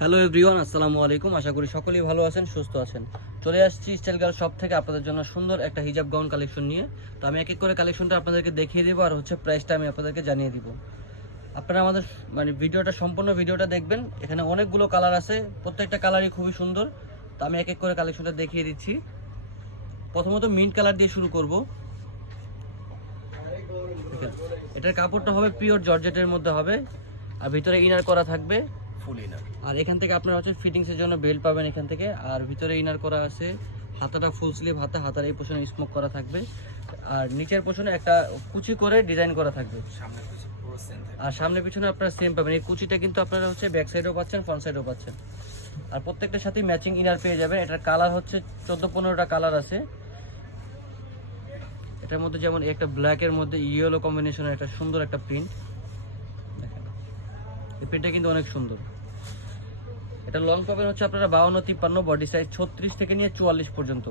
Hello everyone, আসসালামু আলাইকুম। আশা করি সকলেই ভালো আছেন, সুস্থ আছেন। চলে আসছি স্টাইল গার্ল শপ থেকে আপনাদের জন্য সুন্দর একটা হিজাব গাউন কালেকশন নিয়ে। তো আমি এক এক করে কালেকশনটা আপনাদেরকে দেখিয়ে দেবো, আর প্রাইসটা আমি আপনাদেরকে জানিয়ে দিব। আপনারা আমাদের ভিডিওটা সম্পূর্ণ ভিডিওটা দেখবেন। এখানে অনেকগুলো কালার আছে, প্রত্যেকটা কালারই খুবই সুন্দর। তো আমি এক এক করে কালেকশনটা দেখিয়ে দিচ্ছি। প্রথমত মিন্ট কালার দিয়ে শুরু করব। এটার কাপড়টা হবে পিওর জর্জেটের মধ্যে হবে, আর ভিতরে ইনার করা থাকবে ফুল ইনার। আর এখান থেকে আপনারা ফিটিংসের জন্য বেল্ট পাবেন এখান থেকে। আর ভিতরে ইনার করা আছে, হাতাটা ফুল স্লিভ হাতার এই পোর্শনে স্মোক করা থাকবে, আর নিচের পোর্শনে একটা কুচি করে ডিজাইন করা থাকবে। আর সামনে পিছনে আপনারা সেম পাবেন। এই কুচিটা কিন্তু আপনারা ব্যাক সাইডেও পাচ্ছেন, ফ্রন্ট সাইডেও পাচ্ছেন। আর প্রত্যেকটার সাথে ম্যাচিং ইনার পেয়ে যাবেন। এটার কালার 14-15টা কালার আছে। এটার মধ্যে যেমন একটা ব্ল্যাকের মধ্যে ইয়েলো কম্বিনেশনের একটা সুন্দর একটা প্রিন্ট দেখেন। এই প্রিন্টটা কিন্তু অনেক সুন্দর। এটা লং পাবেন আপনারা 52-53, বডি সাইজ 36 থেকে নিয়ে 44 পর্যন্ত।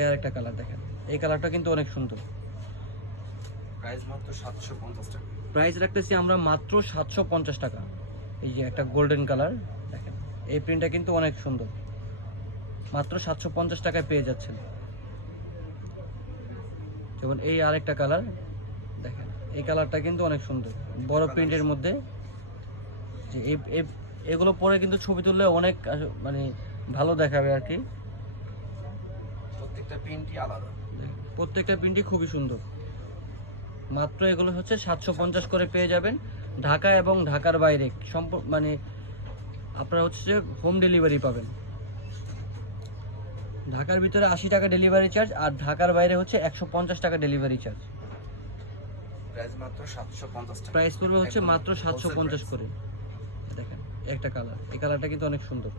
এর একটা কালার দেখেন, এই কালারটা কিন্তু অনেক সুন্দর। প্রাইস মাত্র 750 টাকা। প্রাইস রাখতেছি আমরা মাত্র 750 টাকা। এই যে একটা গোল্ডেন কালার দেখেন, এই প্রিন্টটা কিন্তু অনেক সুন্দর, মাত্র 750 টাকায় পেয়ে যাচ্ছেন। যেমন এই আরেকটা কালার দেখেন, এই কালারটা কিন্তু অনেক সুন্দর, বড় প্রিন্টের মধ্যে। যে এগুলো পরে কিন্তু ছবি তুললে অনেক ভালো দেখাবে আর কি। প্রত্যেকটা প্রিন্টই আলাদা, প্রত্যেকটা প্রিন্টই খুবই সুন্দর। মাত্র এগুলো 750 করে পেয়ে যাবেন। ঢাকা এবং ঢাকার বাইরে আপনারা হোম ডেলিভারি পাবেন। ঢাকার ভিতরে 80 টাকা ডেলিভারি চার্জ, আর ঢাকার বাইরে 150 টাকা ডেলিভারি চার্জ। প্রাইস মাত্র 750 টাকা। প্রাইস পড়বে মাত্র 750 করে। দেখেন একটা কালার, এই কালারটা কিন্তু অনেক সুন্দর।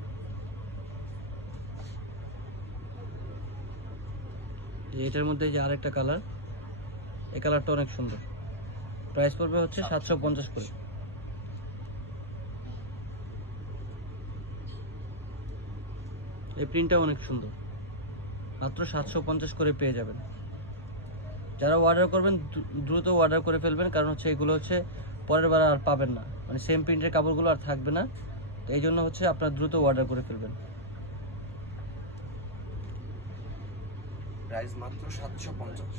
এটার মধ্যে যে আরেকটা কালার, এই কালারটা অনেক সুন্দর। প্রাইস পড়বে 750 করে। এই প্রিন্টটা অনেক সুন্দর, মাত্র 750 করে পেয়ে যাবেন। যারা অর্ডার করবেন দ্রুত অর্ডার করে ফেলবেন, কারণ এগুলো পরের বার আর পাবেন না, সেম প্রিন্টের কাপড়গুলো আর থাকবে না। তো এই জন্য আপনারা দ্রুত অর্ডার করে ফেলবেন। প্রাইস মাত্র 750।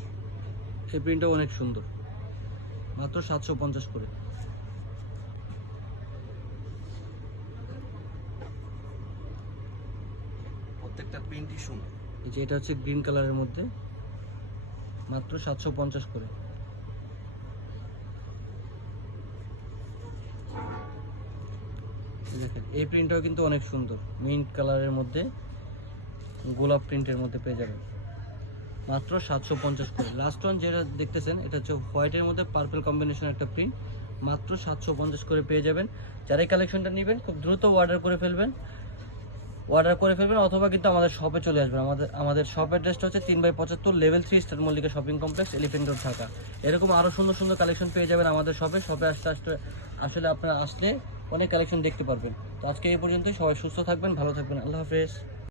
এই প্রিন্টটা অনেক সুন্দর, মাত্র 750 করে। প্রত্যেকটা প্রিন্টই সুন্দর। এই যে এটা গ্রিন কালারের মধ্যে, মাত্র 750 করে। দেখেন এই প্রিন্টটাও কিন্তু অনেক সুন্দর, মিন্ট কালারের মধ্যে গোলাপ প্রিন্টের মধ্যে পেয়ে যাবেন, মাত্র 750 করে। লাস্ট ওয়ান যেটা দেখতেছেন, এটা হোয়াইটের মধ্যে পার্পল কম্বিনেশন একটা প্রিন্ট, মাত্র 750 করে পেয়ে যাবেন। যারা এই কালেকশনটা নেবেন খুব দ্রুত অর্ডার করে ফেলবেন, অথবা কিন্তু আমাদের শপে চলে আসবেন। আমাদের শপ অ্যাড্রেসটা 3/75 level 3 star Mallika shopping complex, elephant road, Dhaka. এরকম আরও সুন্দর সুন্দর কালেকশন পেয়ে যাবেন আমাদের শপে। আসলে আপনারা আসলে অনেক কালেকশন দেখতে পারবেন। তো আজকে এই পর্যন্তই। সবাই সুস্থ থাকবেন, ভালো থাকবেন। আল্লাহ হাফেজ।